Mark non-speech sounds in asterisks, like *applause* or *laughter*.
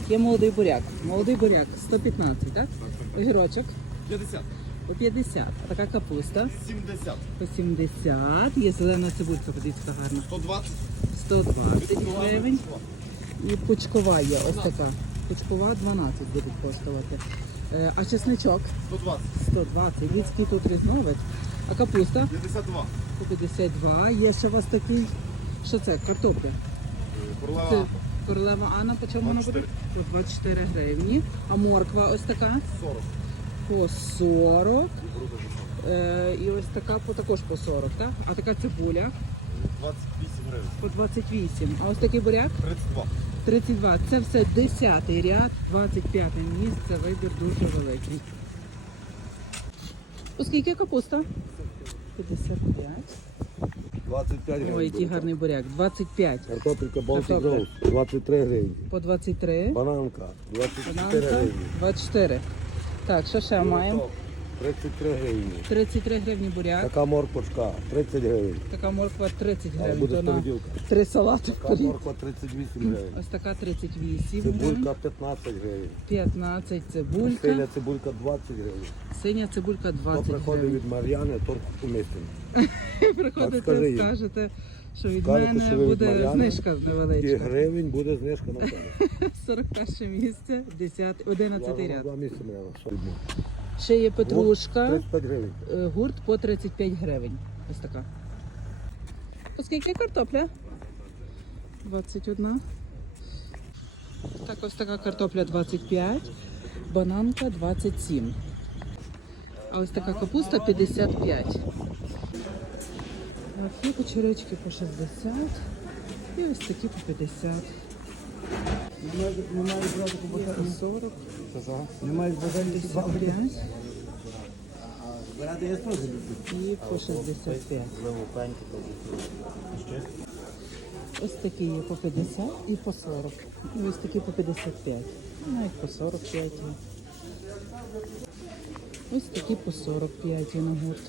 Так, є молодий буряк. Молодий буряк 115, так? Огірочок 50, по 50. А така капуста 70, по 70. Є зелена цибулька, подивіться, яка гарна. 120, 120 гривень. І пучкова є ось така. Пучкова 12 буде коштувати. Е, А чесничок 120, 120. Людський тут різновид. А капуста 52, по 52. Є ще у вас такий. Що це? Картопля. Це королева Анна, по чому вона буде? 24. По 24 гривні. А морква ось така 40, по 40. Е, і ось така по також по 40, так? А така цибуля 28 гривень, по 28. А ось такий буряк 32, 32. Це все 10 ряд, 25 місце, вибір дуже великий. Оскільки капуста? 55. 25 Ой, який гарний буряк. 25. Картопелька Baltic Картопля. Rose 23 гривні. По 23. Бананка 24 Бананка гривні. 24. Так, що ще маємо? 33 гривні. 33 гривні буряк. Така морквочка 30 гривень. Така морква 30 А гривень. буде То на три салати Така вперед. морква 38 гривень. Ось така 38. Цибулька 15 гривень. 15 цибулька. Синя цибулька 20 гривень. Синя цибулька Хто 20 приходить гривень. від Мар'яни, торг умістимо. *laughs* Приходите, скажи їм. скажете, що від Кажете, мене що ви від буде Мар'яни. знижка І невеличка. гривень буде знижка на тебе. 41 *laughs* місце, 10, 11 ряд. Два місця мене. Що? Ще є петрушка, 35 гривень. е, гурт по 35 гривень. Ось така. Оскільки картопля? 21. Так, ось така картопля 25, бананка 27. А ось така капуста 55. А є кочеречки по 60 і ось такі по 50. Немає брати По 40, Немає 55 і по 65. Ось такі є по 50 і по 40. І ось такі по 55. Навіть по 45. Ось такі по 45 на гурт.